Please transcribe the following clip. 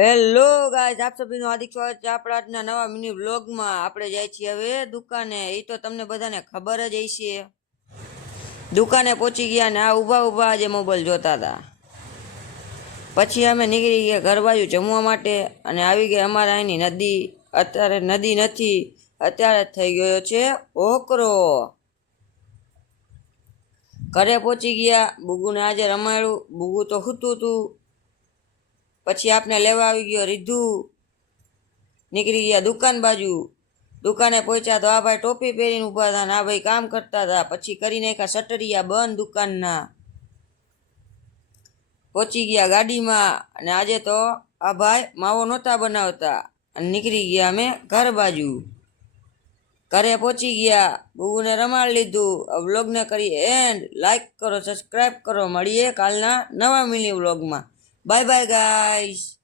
Hello guys, આપ સભીનું હાર્દિક સ્વાગત છે આપણા આજના નવા મિની વ્લોગમાં। આપણે જાય છીએ હવે દુકાને। એ તો તમને બધાને ખબર જ હશે। દુકાને પહોંચી ગયા ને આ ઊભા ઊભા આજે મોબાઈલ જોતા હતા। પછી અમે નીકળી ગયા ઘર બાજુ જમવા માટે અને આવી ગઈ અમારા અહીંની નદી। અત્યારે નદી નથી, અત્યારે થઈ ગયો છે ઓકરો। ઘરે પહોંચી ગયા, બુગુને આજે રમાડ્યું। બુગુ તો સૂતું હતું। પછી આપને લેવા આવી ગયો રીધુ। નીકળી ગયા દુકાન બાજુ। દુકાને પહોંચ્યા તો આ ભાઈ ટોપી પહેરીને ઊભા હતા ને આ ભાઈ કામ કરતા હતા। પછી કરી નાખ્યા શટરિયા બંધ દુકાનના। પહોંચી ગયા ગાડીમાં અને આજે તો આ ભાઈ માવો નહોતા બનાવતા અને નીકળી ગયા અમે ઘર બાજુ। ઘરે પહોંચી ગયા, બુબુને રમાડી લીધું। વ્લોગને કરી એન્ડ લાઈક કરો, સબસ્ક્રાઈબ કરો। મળીએ કાલના નવા મિની વ્લોગમાં। Bye bye guys.